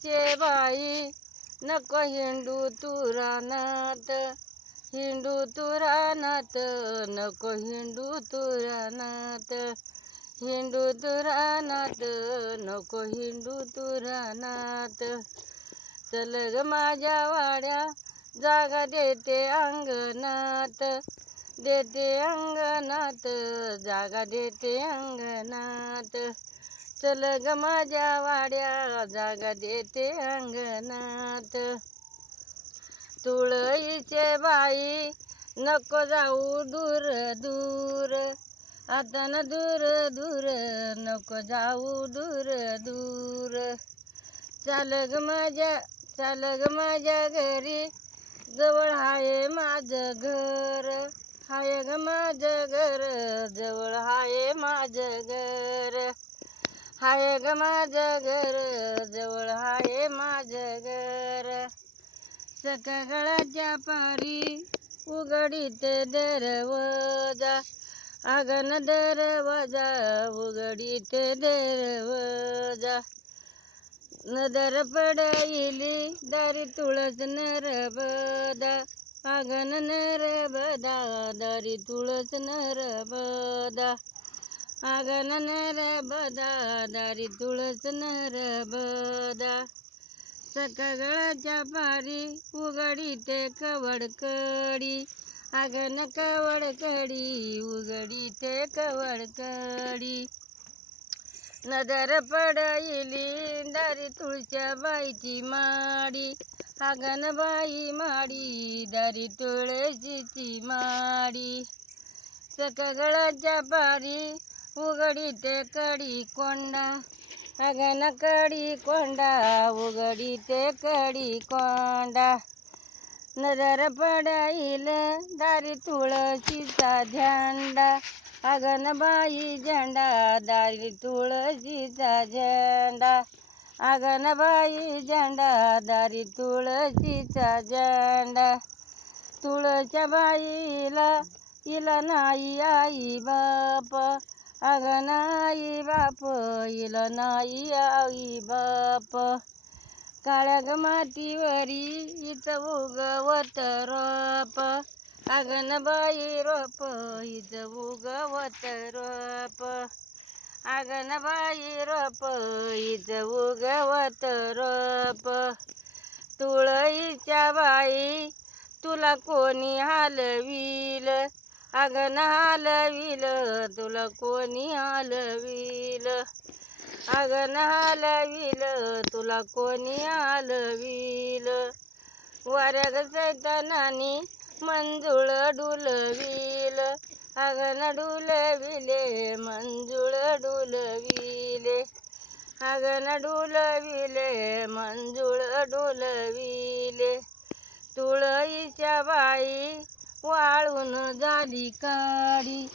इचे बाई नको हिंडू तू रानात, हिंडू तू रानात, नको हिंडू तू रानात, हिंडू तू रानात, नको हिंडू तू रानात. चल ग माझ्या वाड्या जागा देते अंगणात, देते अंगणात, जागा देते अंगणात. चल ग माझ्या वाड्या जागा देते अंगणात. तुळईचे बाई नको जाऊ दूर दूर, आता न दूर दूर, नको जाऊ दूर दूर. चाल ग माझ्या घरी, जवळ हाय माझं घर, हाय ग माझं घर, जवळ हाय माझं घर, हाय ग माझं घर, जवळ हाय माझं घर. सकाळच्या पारी उघडीते दरवाजा, आगन दरवाजा उघडीते दरवाजा. नदर पडईली दारी तुळस नरबदा, आगन नरबदा, दारी तुळस नरबदा, आगन नरबदा, दारी तुळस नरबदा. सकाळच्या पारी उघडीते कवडकडी, आगन कवडकडी उघडीते कवडकडी. नजर पडईली दारी तुळच्या बाईची माडी, आगन बाई माडी, दारी तुळशीची माडी. सकाळच्या पारी उघडीते कडी कोंडा, आगन कडी कोंडा उघडीते कडी कोंडा. नजर पडईल दारी तुळशीचा झेंडा, आगन बाई झेंडा, दारी तुळशीचा झेंडा, आगन बाई झेंडा, दारी तुळशीचा झेंडा. तुळच्या बाईला इला नाही आई बाप, आगन आई बाप, इला नाही आई बाप. काळ्या ग मातीवरी इथं उगवत रोप, आगन बाई रोप, इथं उगवत रोप, आगन बाई रोप, इथं उगवत रोप. तुळईच्या बाई तुला कोणी हलविल, आगन हलविल, तुला कोणी हलविल, आगन हलविल, तुला कोणी हलविल. वाऱ्या ग सैतानानी मंजुळ डुलविल, आगन डुलविले, मंजुळ डुलविले, आगन डुलविले, मंजुळ डुलविले. तुळईच्या बाई वाळून झाली काडी,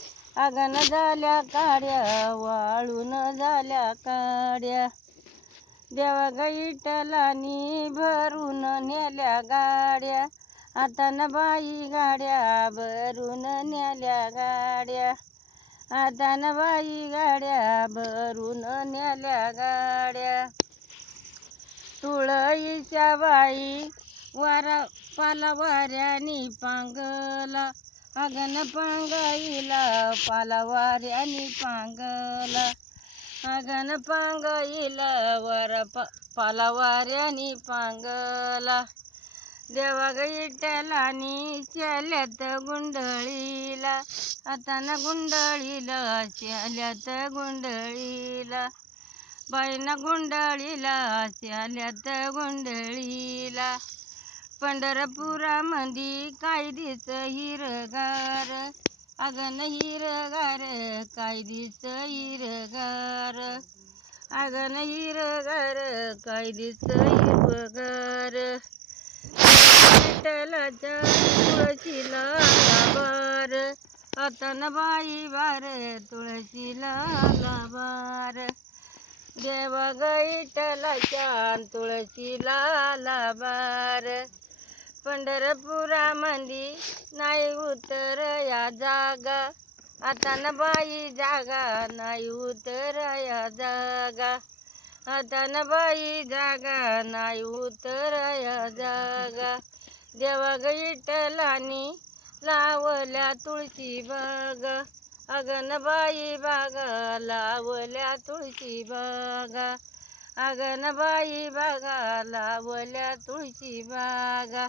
आगन झाल्या काड्या, वाळून झाल्या काड्या. देवा ग विठ्ठलानी भरून नेल्या गाड्या, आता न बाई गाड्या भरून नेल्या गाड्या, आता न बाई गाड्या भरून नेल्या गाड्या. तुळईच्या बाई पाला वाऱ्यानी पांगला, आगन पांगईला, पाला वाऱ्यानी पांगला, आगन पांगईला, पाला वाऱ्यानी पांगला. देवा ग विठ्ठलानी शेल्यात गुंडळीला, आता न गुंडळीला, शेल्यात गुंडळीला, बाईन गुंडळीला, शेल्यात गुंडळीला. पंढरपुरामंदी काय दिस हिरगार, आगन हिरगार, काय दिस हिरगार, आगन हिरगार, काय दिस हिरगार. विठ्ठलाच्या तुळशीला आला बार, आता न बाई बार, तुळशीला आला बार. देवा ग विठ्ठलाच्या तुळशीला आला बार. पंढरपुरामंदी नाही उतर या जागा, आता न बाई जागा, नाही उतर या जागा, आता न बाई जागा नाही उतराया जागा देवा ग विठ्ठलानी लावल्या तुळशी बागा अगन बाई बागा लावल्या तुळशी बागा अगन बाई बागा लावल्या तुळशी बागा.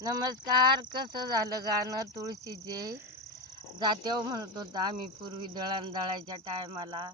नमस्कार. कसं झालं गाणं तुळशीचे? जात्यावर म्हणत होतं आम्ही पूर्वी दळण दळायच्या टायमाला.